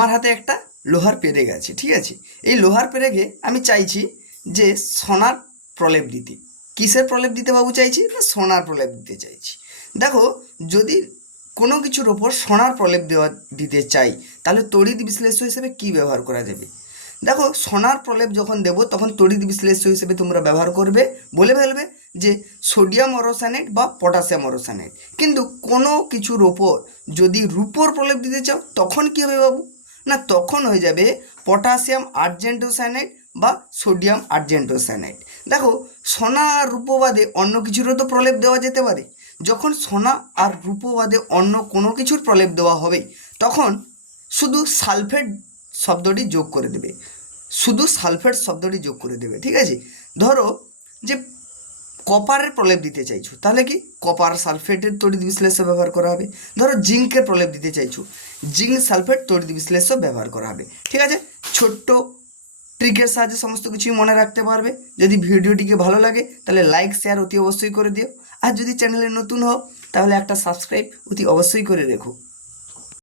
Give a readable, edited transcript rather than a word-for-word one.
আমার হাতে একটা লোহার পেরেক আছে, ঠিক আছে। এই লোহার পেরেকে আমি চাইছি যে সোনার প্রলেপ দিতে। কিসের প্রলেপ দিতে বাবু চাইছি? না সোনার প্রলেপ দিতে চাইছি। দেখো, যদি কোনো কিছুর ওপর সোনার প্রলেপ দিতে চাই, তাহলে তড়িৎ বিশ্লেষ্য হিসেবে কি ব্যবহার করা যাবে? দেখো, সোনার প্রলেপ যখন দেব তখন তড়িৎ বিশ্লেষ্য হিসেবে তোমরা ব্যবহার করবে, বলে ফেলবে যে সোডিয়াম অরোসানেট বা পটাশিয়াম অরোসানেট। কিন্তু কোনো কিছুর ওপর যদি রূপোর প্রলেপ দিতে চাও তখন কী হবে বাবু? না তখন হয়ে যাবে পটাশিয়াম আর্জেন্টোসায়ানাইড বা সোডিয়াম আর্জেন্টোসায়ানাইড। দেখো, সোনা আর রূপো বাদে অন্য কিছুরও তো প্রলেপ দেওয়া যেতে পারে। যখন সোনা আর রূপো বাদে অন্য কোনো কিছুর প্রলেপ দেওয়া হবে তখন শুধু সালফেট শব্দটি যোগ করে দেবে, শুধু সালফেট শব্দটি যোগ করে দেবে, ঠিক আছে। ধরো যে কপারের প্রলেপ দিতে চাইছো, তাহলে কি কপার সালফেটের তড়িৎ বিশ্লেষ্য ব্যবহার করা হবে। ধরো জিঙ্কের প্রলেপ দিতে চাইছো, জিঙ্ক সালফেট তড়িৎ বিশ্লেষ্য ব্যবহার করা হবে, ঠিক আছে। ছোট্ট ট্রিকের সাহায্যে সমস্ত কিছুই মনে রাখতে পারবে। যদি ভিডিওটিকে ভালো লাগে তাহলে লাইক শেয়ার অতি অবশ্যই করে দিও। আর যদি চ্যানেলে নতুন হও তাহলে একটা সাবস্ক্রাইব অতি অবশ্যই করে রেখো।